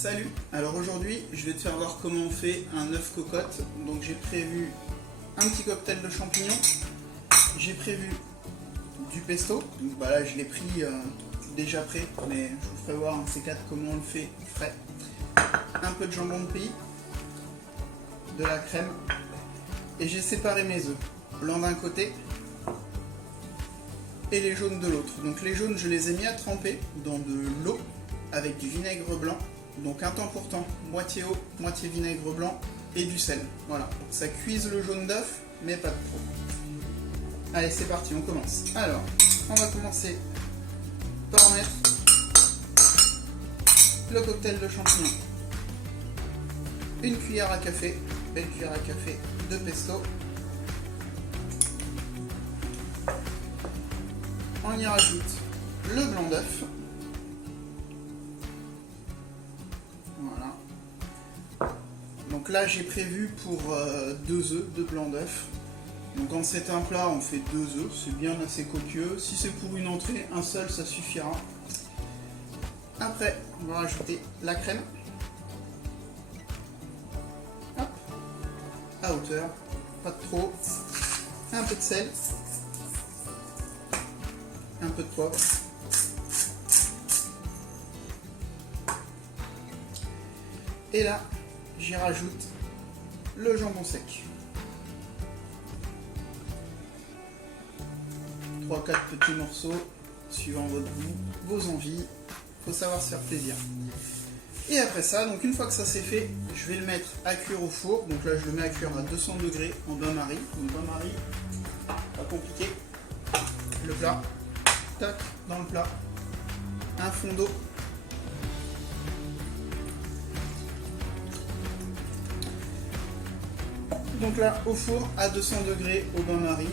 Salut. Alors aujourd'hui je vais te faire voir comment on fait un œuf cocotte. Donc j'ai prévu un petit cocktail de champignons, j'ai prévu du pesto, donc bah là je l'ai pris déjà prêt, mais je vous ferai voir en C4 comment on le fait frais. Un peu de jambon de pays, de la crème, et j'ai séparé mes œufs, blanc d'un côté et les jaunes de l'autre. Donc les jaunes je les ai mis à tremper dans de l'eau avec du vinaigre blanc, donc un temps pour temps, moitié eau, moitié vinaigre blanc et du sel. Voilà, pour que ça cuise le jaune d'œuf, mais pas trop. Allez, c'est parti, on commence. Alors, on va commencer par mettre le cocktail de champignons. Une cuillère à café, belle cuillère à café de pesto. On y rajoute le blanc d'œuf. Voilà. Donc là, j'ai prévu pour 2 œufs, 2 blancs d'œuf. Donc quand c'est un plat, on fait 2 œufs, c'est bien assez copieux. Si c'est pour une entrée, un seul, ça suffira. Après, on va rajouter la crème. Hop, à hauteur, pas de trop. Un peu de sel. Un peu de poivre. Et là, j'y rajoute le jambon sec. 3-4 petits morceaux, suivant votre goût, vos envies. Faut savoir se faire plaisir. Et après ça, donc une fois que ça c'est fait, je vais le mettre à cuire au four. Donc là, je le mets à cuire à 200 degrés en bain-marie. Donc bain-marie, pas compliqué. Le plat, tac, dans le plat, un fond d'eau. Donc là, au four, à 200 degrés, au bain-marie,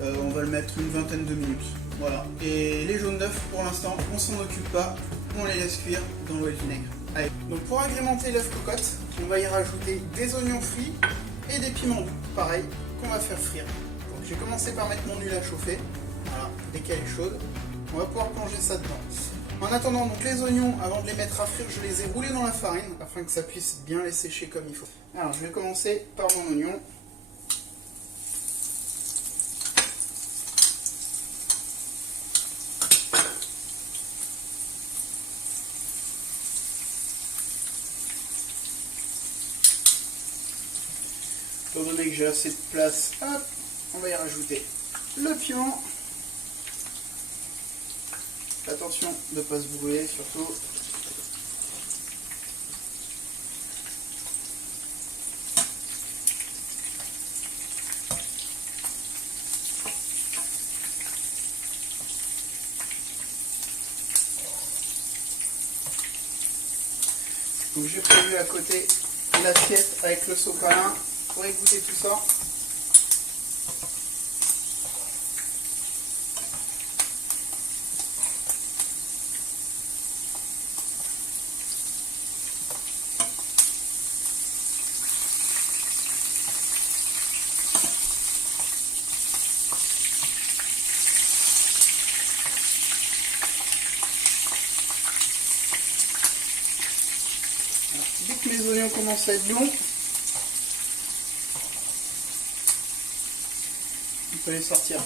on va le mettre une vingtaine de minutes. Voilà. Et les jaunes d'œufs, pour l'instant, on s'en occupe pas, on les laisse cuire dans l'eau et le vinaigre. Allez. Donc pour agrémenter l'œuf cocotte, on va y rajouter des oignons frits et des piments doux, pareil, qu'on va faire frire. Donc j'ai commencé par mettre mon huile à chauffer. Voilà, dès qu'elle est chaude, on va pouvoir plonger ça dedans. En attendant, donc les oignons, avant de les mettre à frire, je les ai roulés dans la farine afin que ça puisse bien les sécher comme il faut. Alors je vais commencer par mon oignon. Étant donné que j'ai assez de place, hop, on va y rajouter le piment. Attention de ne pas se brûler surtout. Donc j'ai prévu à côté l'assiette avec le sopalin pour égoutter tout ça. Dès que mes oignons commencent à être longs, on peut les sortir.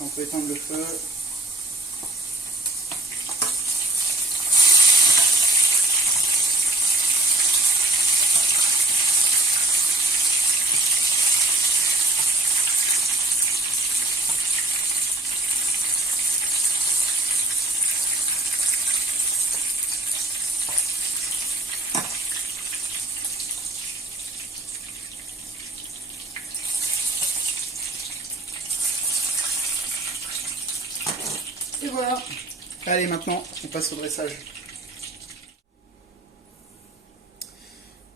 On peut éteindre le feu. Et voilà. Allez, maintenant, on passe au dressage.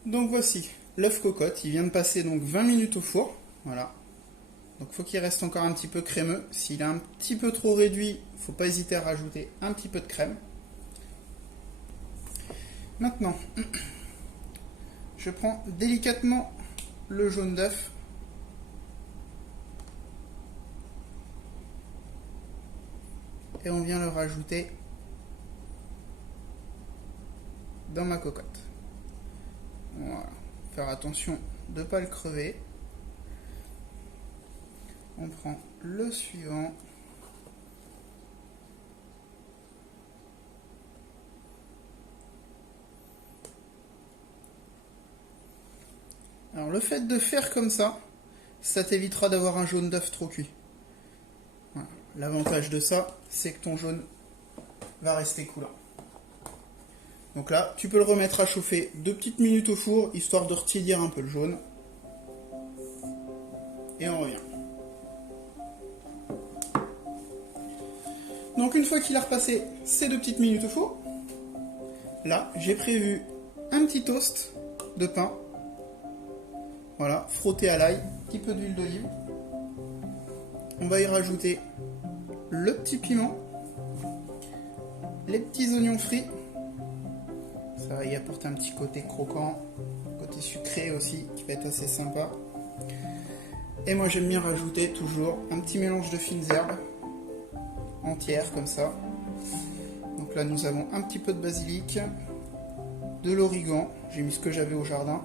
Donc voici l'œuf cocotte. Il vient de passer donc 20 minutes au four. Voilà. Donc il faut qu'il reste encore un petit peu crémeux. S'il est un petit peu trop réduit, il ne faut pas hésiter à rajouter un petit peu de crème. Maintenant, je prends délicatement le jaune d'œuf. et on vient le rajouter dans ma cocotte. Voilà. Faire attention de ne pas le crever. On prend le suivant. Alors le fait de faire comme ça t'évitera d'avoir un jaune d'œuf trop cuit. Voilà. L'avantage de ça, c'est que ton jaune va rester coulant. Donc là, tu peux le remettre à chauffer 2 petites minutes au four, histoire de retiédir un peu le jaune. Et on revient. Donc une fois qu'il a repassé ces 2 petites minutes au four, là, j'ai prévu un petit toast de pain. Voilà, frotté à l'ail, un petit peu d'huile d'olive. On va y rajouter le petit piment, les petits oignons frits. Ça va y apporter un petit côté croquant, côté sucré aussi, qui va être assez sympa. Et moi j'aime bien rajouter toujours un petit mélange de fines herbes, entières comme ça. Donc là nous avons un petit peu de basilic, de l'origan, j'ai mis ce que j'avais au jardin.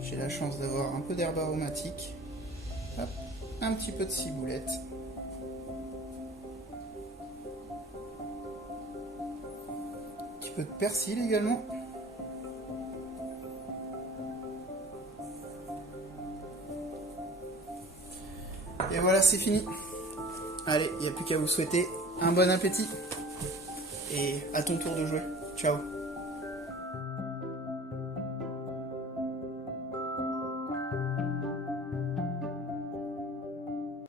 J'ai la chance d'avoir un peu d'herbe aromatique. Hop, un petit peu de ciboulette. Un petit peu de persil également. Et voilà, c'est fini. Allez, il n'y a plus qu'à vous souhaiter un bon appétit. Et à ton tour de jouer. Ciao.